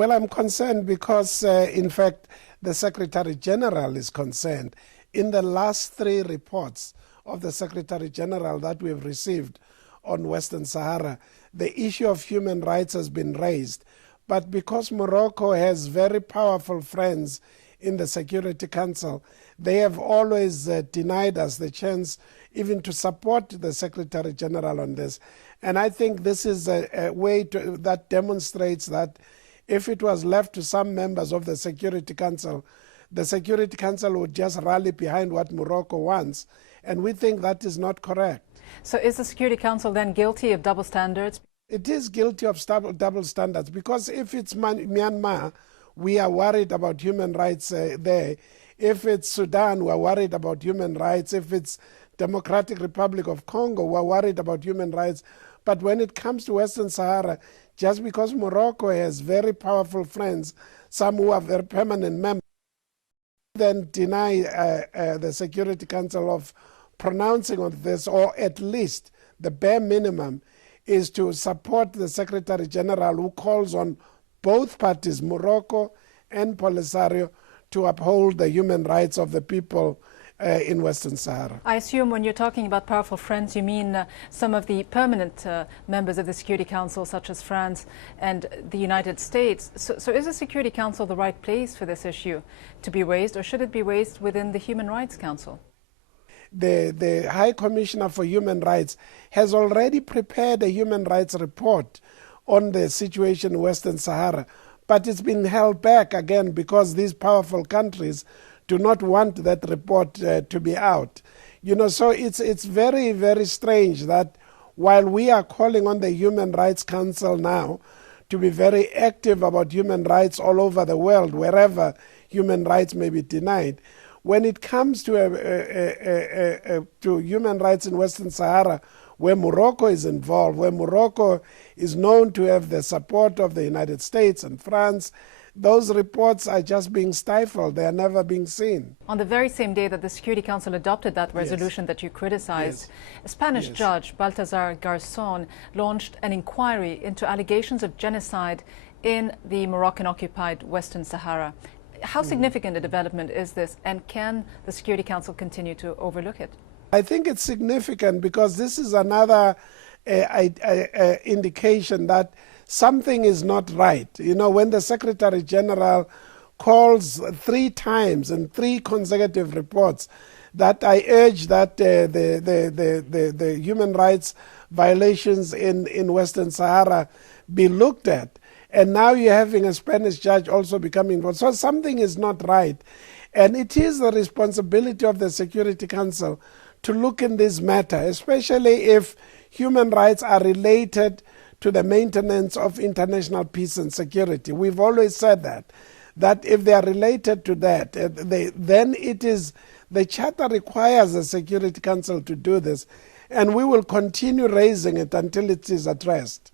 Well, I'm concerned because, in fact, the Secretary General is concerned. In the last 3 reports of the Secretary General that we've received on Western Sahara, the issue of human rights has been raised. But because Morocco has very powerful friends in the Security Council, they have always denied us the chance even to support the Secretary General on this. And I think this is a way that demonstrates that if it was left to some members of the Security Council, the Security Council would just rally behind what Morocco wants. And we think that is not correct. So is the Security Council then guilty of double standards? It is guilty of double standards, because if it's Myanmar, we are worried about human rights there. If it's Sudan, we're worried about human rights. If it's Democratic Republic of Congo, we're worried about human rights. But when it comes to Western Sahara, just because Morocco has very powerful friends, some who are very permanent members, then deny the Security Council of pronouncing on this, or at least the bare minimum is to support the Secretary General, who calls on both parties, Morocco and Polisario, to uphold the human rights of the people in Western Sahara. I assume when you're talking about powerful friends, you mean some of the permanent members of the Security Council, such as France and the United States. So is the Security Council the right place for this issue to be raised, or should it be raised within the Human Rights Council? The High Commissioner for Human Rights has already prepared a human rights report on the situation in Western Sahara, but it's been held back again because these powerful countries do not want that report to be out. You know, so it's very, very strange that while we are calling on the Human Rights Council now to be very active about human rights all over the world, wherever human rights may be denied, when it comes to human rights in Western Sahara, where Morocco is involved, where Morocco is known to have the support of the United States and France, those reports are just being stifled. They are never being seen. On the very same day that the Security Council adopted that resolution that you criticized, a Spanish judge, Baltasar Garzón, launched an inquiry into allegations of genocide in the Moroccan-occupied Western Sahara. How significant a development is this, and can the Security Council continue to overlook it? I think it's significant because this is another indication that something is not right. You know, when the Secretary General calls 3 times in 3 consecutive reports that I urge that the human rights violations in Western Sahara be looked at, and now you're having a Spanish judge also becoming involved. So something is not right. And it is the responsibility of the Security Council to look in this matter, especially if human rights are related to the maintenance of international peace and security. We've always said that if they are related to that, then it is the Charter requires the Security Council to do this, and we will continue raising it until it is addressed.